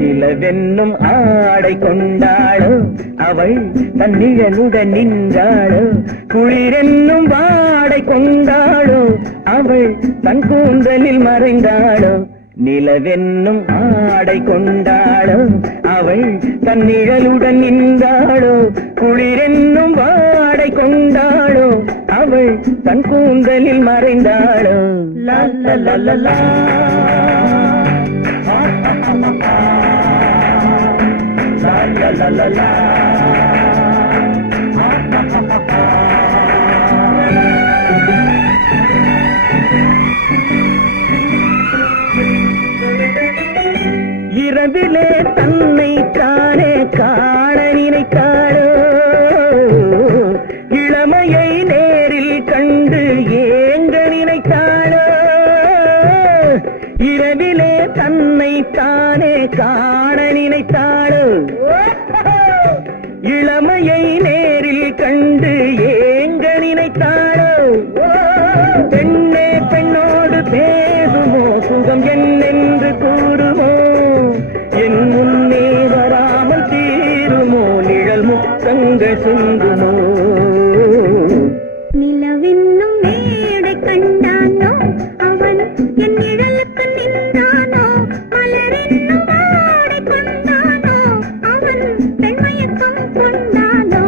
நிலவென்னும் ஆடை கொண்டாளோ அவள் தன் நிழலுடன் நின்றாளோ, குளிரென்னும் வாடை கொண்டாளோ அவள் தன் கூந்தலில் மறைந்தாளோ. நிலவென்னும் ஆடை கொண்டாளோ அவள் தன் நிழலுடன் நின்றாளோ, குளிரென்னும் வாடை கொண்டாளோ அவள் தன் கூந்தலில் மறைந்தாளோ. லா லா லா லா லா la la la la. இரவிலே தன்னை தானே காண நினைத்தாளோ, இளமையை நேரில் கண்டு ஏங்க நினைத்தாளோ. இரவிலே தன்னை தானே காண நினைத்தாளோ, இளமையை நேரில் கண்டு ஏங்க நினைத்தாளோ. பெண்ணே பெண்ணோடு பேசுமோ, சுகம் என்னென்று கூறுமோ, என் முன்னே வராமல் தீருமோ, நிழல் முத்தங்கள் சிந்துமோ. நிலவென்னும் மேடை கண்டானோ அவன் என் நிழலுக்கு நின்றானோ, மலரென்னும் வாடை கொண்டானோ அவன் பெண்மயக்கம் கொண்டானோ.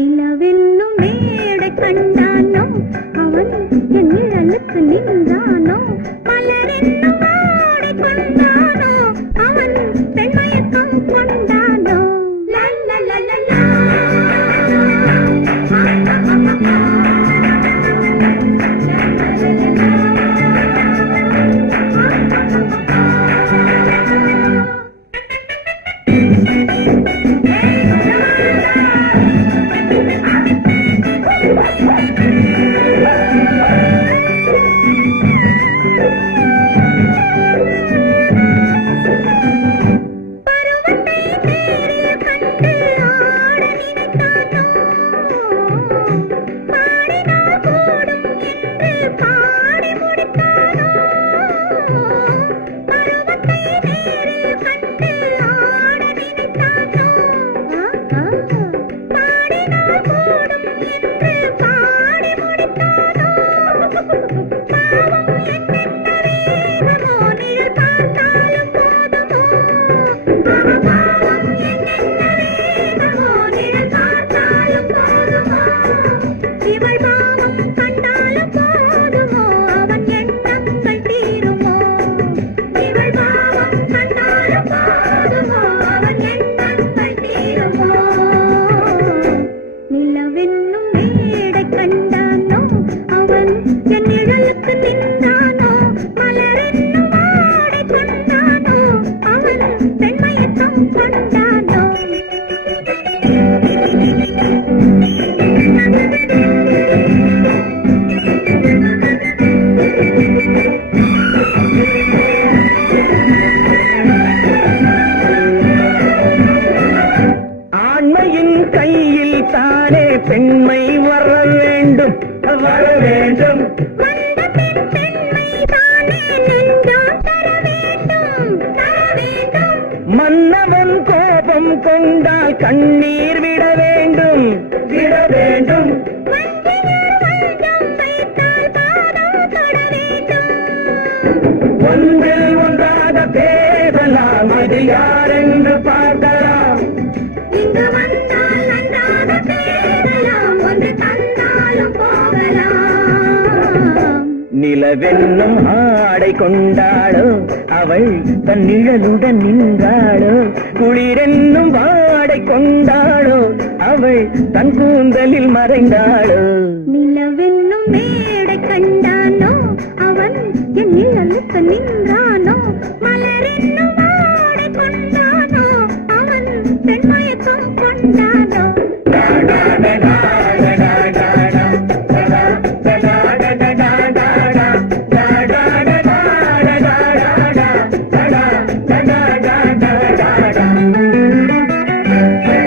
நிலவென்னும் மேடை கண்டானோ அவன் என் நிழலுக்கு நின்றானோ, மலரென்னும் வாடை கொண்டானோ அவன் பெண்மயக்கம் கொண்டானோ. லா லா லா லா லா. பெண்மை வர வேண்டும் வர வேண்டும், மன்னவன் கோபம் கொண்டால் கண்ணீர் விட வேண்டும் விட வேண்டும், ஒன்றில் ஒன்றாக பேசலாம், அது யார் என்று பார்க்கலாம். நிலவென்னும் ஆடை கொண்டாளோ அவள் தன் நிழலுடன் நின்றாளோ, குளிரென்னும் வாடை கொண்டாளோ அவள் தன் கூந்தலில் மறைந்தாளோ. நிலவென்னும்